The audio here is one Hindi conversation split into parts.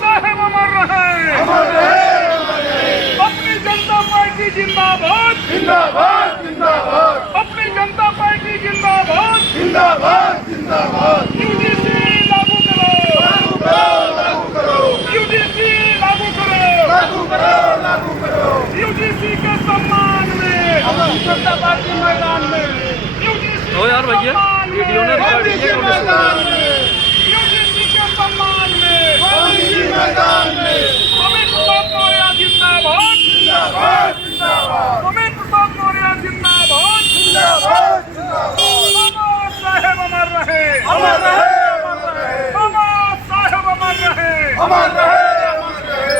साहेब अमर रहे, अपनी जनता पार्टी जिंदाबाद, जिंदाबाद जिंदाबाद अपनी जनता पार्टी जिंदाबाद, जिंदाबाद जिंदाबाद यूजीसी लागू करो, लागू करो लागू करो यूजीसी लागू करो, लागू करो लागू करो यूजीसी के सम्मान में अपनी जनता पार्टी मैदान में यूजीसी ओ यार भैया वीडियो ने रिकॉर्ड मोदी किया जी मैदान में यूजीसी के सम्मान में मोदी जी मैदान में अमित प्रसाद मौर्य जिंदाबाद, जिंदाबाद जिंदाबाद अमित प्रसाद मौर्य जिंदाबाद, जिंदाबाद जिंदाबाद बाबा साहेब अमर रहे, अमर रहे अमर रहे बाबा साहेब अमर रहे, अमर रहे अमर रहे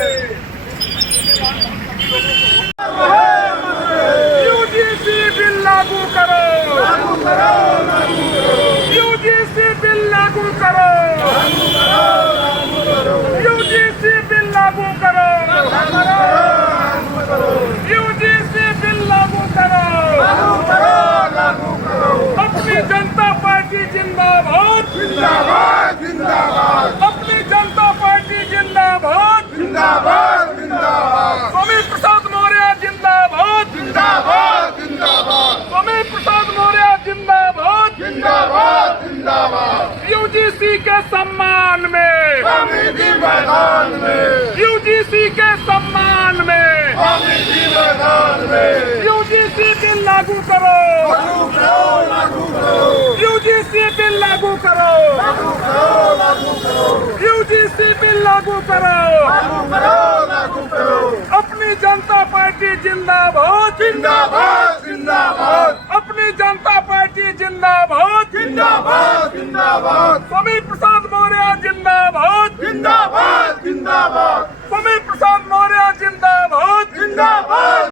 यूजीसी बिल लागू करो, लागू करो लागू करो यूजीसी बिल लागू करो, लागू करो लागू करो यूजीसी बिल लागू करो, लागू करो यूजीसी बिल लागू करो, लागू करो लागू करो अपनी जनता पार्टी जिंदाबाद, जिंदाबाद जिंदाबाद अपनी जनता पार्टी जिंदाबाद, जिंदाबाद जिंदाबाद स्वामी प्रसाद मौर्य जिंदाबाद, जिंदाबाद जिंदाबाद स्वामी प्रसाद मौर्य जिंदाबाद, जिंदाबाद जिंदाबाद यूजीसी के सम्मान में, स्वामी जी मैदान में यूजीसी के सम्मान में, स्वामी जी मैदान में यूजीसी बिल लागू करो, लागू करो लागू करो यूजीसी बिल लागू करो, लागू करो लागू करो यूजीसी बिल लागू करो, लागू करो लागू करो अपनी जनता पार्टी जिंदाबाद, जिंदाबाद जिंदाबाद अपनी जनता पार्टी जिंदाबाद, जिंदाबाद जिंदाबाद स्वामी प्रसाद मौर्य जिंदाबाद, जिंदाबाद जिंदाबाद स्वामी प्रसाद मौर्य जिंदाबाद, जिंदाबाद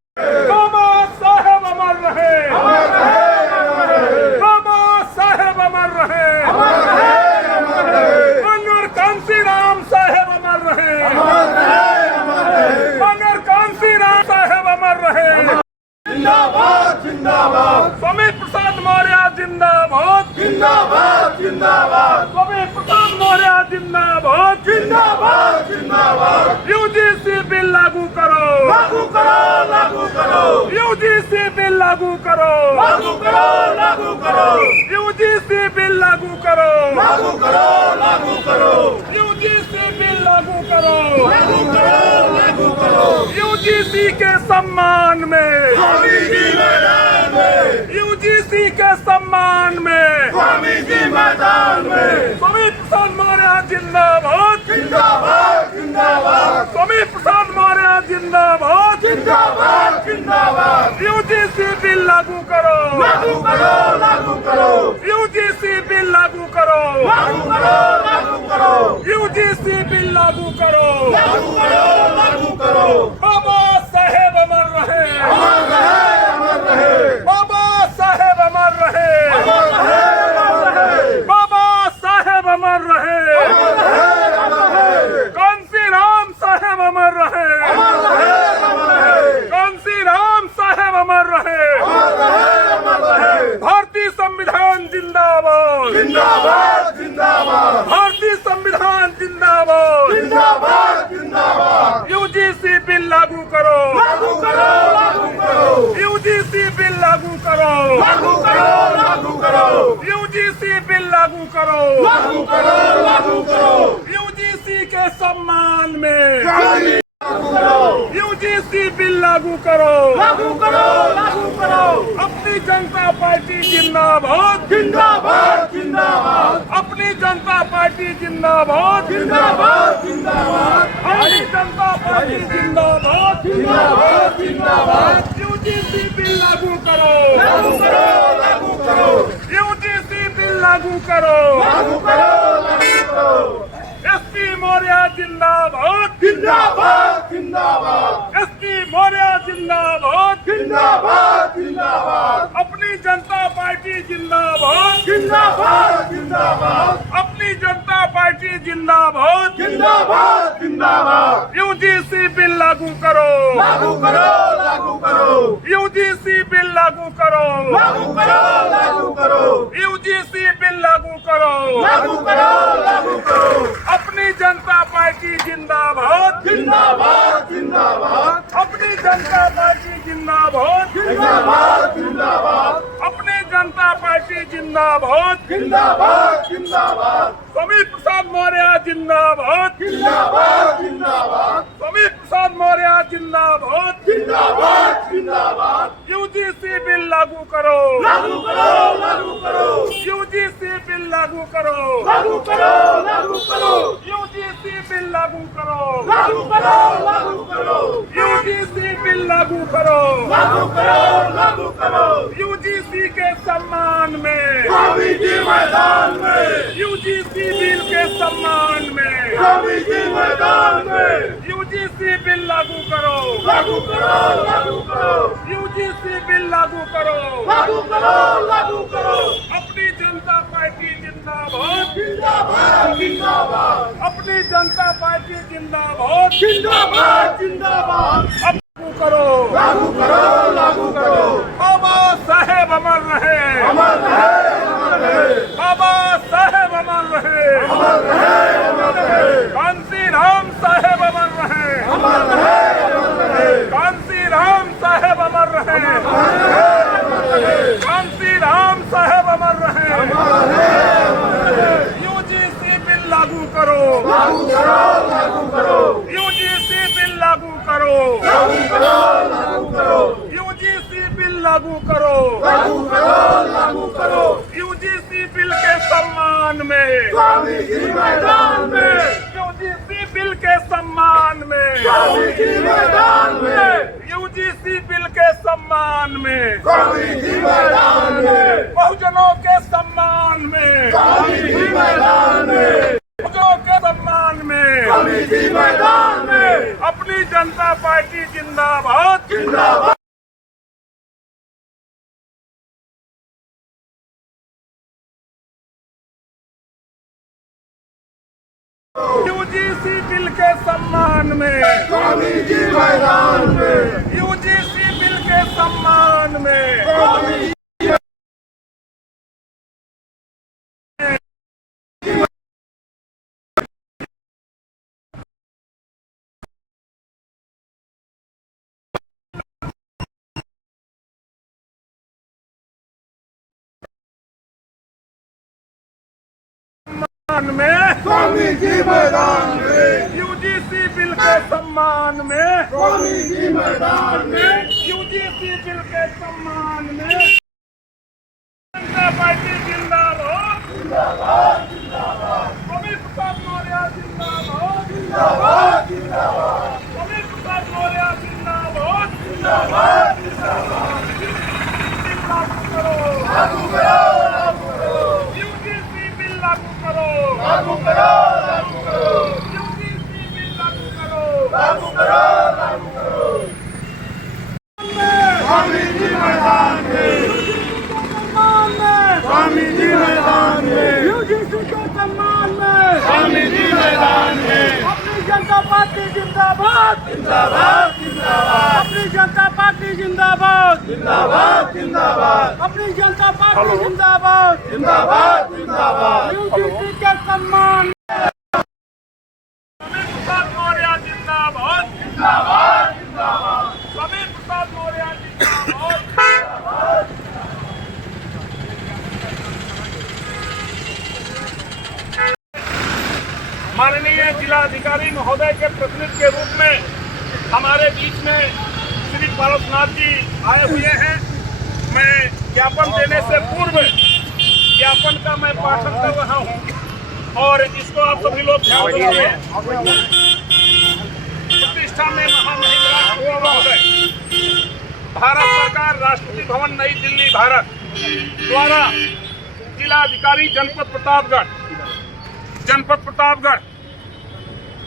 बाबा साहेब अमर रहे, अमर रहे अमर रहे बाबा साहेब अमर रहे, अमर रहे अमर रहे मनोहर कांसी राम साहेब अमर रहे, अमर रहे अमर रहे मनोहर कांसी राम साहेब अमर रहे, जिंदाबाद जिंदाबाद स्वामी प्रसाद मौर्य जिंदाबाद, जिंदाबाद जिंदाबाद स्वामी प्रसाद मौर्य जिंदाबाद, जिंदाबाद जिंदाबाद यूजीसी बिल लागू करो, लागू करो लागू करो यूजीसी बिल लागू करो, लागू करो लागू करो यूजीसी बिल लागू करो, लागू करो लागू करो यूजीसी बिल लागू करो, लागू करो लागू करो यूजीसी के सम्मान में, स्वामी जी मैदान में यूजीसी के सम्मान में, स्वामी जी मैदान में स्वामी प्रसाद मौर्य जिंदाबाद, जिंदाबाद जिंदाबाद स्वामी प्रसाद मौर्य जिंदाबाद, जिंदाबाद जिंदाबाद यूजीसी बिल लागू करो, लागू करो लागू करो यूजीसी बिल लागू करो, लागू करो लागू करो यूजीसी बिल लागू करो, लागू करो लागू करो बाबा साहेब अमर रहे, अमर रहे अमर रहे बाबा साहेब अमर रहे, अमर रहे अमर रहे बाबा साहेब अमर रहे, अमर रहे अमर रहे कांसी राम साहेब अमर रहे, अमर रहे अमर रहे कांसी राम साहेब अमर रहे, अमर रहे अमर रहे भारतीय संविधान जिंदाबाद, जिंदाबाद जिंदाबाद भारतीय संविधान जिंदाबाद, जिंदाबाद जिंदाबाद यूजीसी बिल लागू करो, लागू करो लागू करो यूजीसी बिल लागू करो, लागू करो लागू करो यूजीसी बिल लागू करो, लागू करो लागू करो यूजीसी के सम्मान में, स्वामी लागू करो यूजीसी बिल लागू करो, लागू करो लागू करो अपनी जनता पार्टी जिंदाबाद, जिंदाबाद जिंदाबाद अपनी जनता पार्टी जिंदाबाद, जिंदाबाद जिंदाबाद अपनी जनता पार्टी जिंदाबाद, जिंदाबाद जिंदाबाद यूजीसी बिल लागू करो, लागू करो लागू करो यूजीसी बिल लागू करो, लागू करो लागू करो एसपी मौर्य जिंदाबाद, जिंदाबाद जिंदाबाद एसपी मौर्य जिंदाबाद, जिंदाबाद जिंदाबाद अपनी जनता पार्टी जिंदाबाद, जिंदाबाद जिंदाबाद अपनी जनता पार्टी जिंदाबाद, जिंदाबाद जिंदाबाद यूजीसी बिल लागू करो, लागू करो लागू करो यूजीसी बिल लागू करो, लागू करो लागू करो यूजीसी बिल लागू करो, लागू करो लागू करो पार्टी जिंदाबाद जिंदाबाद जिंदाबाद अपनी जनता पार्टी जिंदाबाद जिंदाबाद जिंदाबाद अपनी जनता पार्टी जिंदाबाद जिंदाबाद जिंदाबाद स्वामी प्रसाद मौर्य जिंदाबाद जिंदाबाद जिंदाबाद स्वामी प्रसाद मौर्य जिंदाबाद जिंदाबाद जिंदाबाद यूजीसी बिल लागू करो लागू करो लागू करो यूजीसी बिल लागू करो लागू करो लागू करो यूजीसी बिल लागू करो लागू करो लागू करो यूजीसी बिल लागू करो लागू करो लागू करो यूजीसी के सम्मान में स्वामी जी मैदान में यूजीसी बिल के सम्मान में स्वामी जी मैदान में यूजीसी बिल लागू करो लागू करो लागू करो यूजीसी बिल लागू करो लागू करो लागू करो अपनी जनता पार्टी जिंदाबाद जिंदाबाद जिंदाबाद अपनी जनता पार्टी जिंदाबाद जिंदाबाद जिंदाबाद अब लागू करो लागू करो लागू करो बाबा साहेब अमर रहे अमर रहे अमर रहे बाबा साहेब अमर रहे अमर रहे अमर रहे कांसी राम साहेब अमर रहे अमर रहे अमर रहे कांसी राम साहेब अमर रहे कांसी राम साहेब अमर रहे यूजीसी बिल लागू करो लागू करो लागू करो यूजीसी बिल लागू करो लागू करो लागू करो यूजीसी बिल लागू करो लागू करो लागू करो यूजीसी बिल के सम्मान में स्वामी जी मैदान में यूजीसी बिल के सम्मान में स्वामी जी मैदान में यूजीसी बिल के सम्मान में स्वामी जी मैदान में बहुजनों के सम्मान में स्वामी जी मैदान में बहुजनों के सम्मान में स्वामी जी मैदान में अपनी जनता पार्टी जिंदाबाद जिंदाबाद यूजीसी बिल के सम्मान में स्वामी जी मैदान में यूजीसी बिल के सम्मान में स्वामी में स्वामी जी मैदान में यूजीसी बिल के सम्मान में स्वामी जी मैदान में यूजीसी बिल के सम्मान में जनता पार्टी जिंदाबाद स्वामी प्रसाद मौर्य जिंदाबाद जिंदाबाद जिंदाबाद स्वामी प्रसाद मौर्य जिंदाबाद लागू करो लागू करो यूजीसी बिल लागू करो लागू करो लागू करो यूजीसी बिल लागू करो लागू करो लागू करो स्वामी जी मैदान में स्वामी जी मैदान में यूजीसी के सम्मान में स्वामी जी मैदान में अपनी जनता पार्टी जिंदाबाद जिंदाबाद जिंदाबाद अपनी जनता पार्टी जिंदाबाद जिंदाबाद जिंदाबाद अपनी जनता पार्टी जिंदाबाद जिंदाबाद जिंदाबाद यूजीसी के सम्मान स्वामी प्रसाद मौर्य जिंदाबाद जिंदाबाद जिंदाबाद स्वामी प्रसाद मौर्य जिंदाबाद माननीय जिलाधिकारी महोदय के प्रतिनिधि के रूप में हमारे बीच में श्री पारसनाथ जी आए हुए हैं। मैं ज्ञापन देने से पूर्व ज्ञापन का मैं पाठन कर रहा हूं और इसको आप सभी लोग ध्यान दीजिए। प्रतिष्ठा में महामहिम महोदय भारत सरकार राष्ट्रपति भवन नई दिल्ली भारत द्वारा जिलाधिकारी जनपद प्रतापगढ़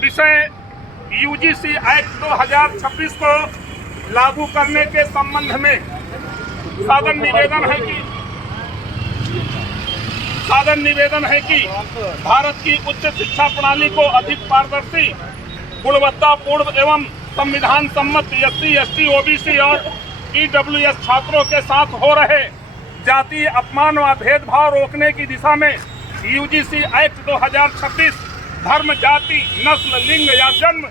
विषय यूजीसी एक्ट 2026 को लागू करने के संबंध में सादर निवेदन है कि भारत की उच्च शिक्षा प्रणाली को अधिक पारदर्शी, गुणवत्तापूर्ण एवं संविधान सम्मत SC, ST, OBC और EWS छात्रों के साथ हो रहे जातीय अपमान व भेदभाव रोकने की दिशा में यूजीसी एक्ट 2026 धर्म, जाति, नस्ल, लिंग या जन्म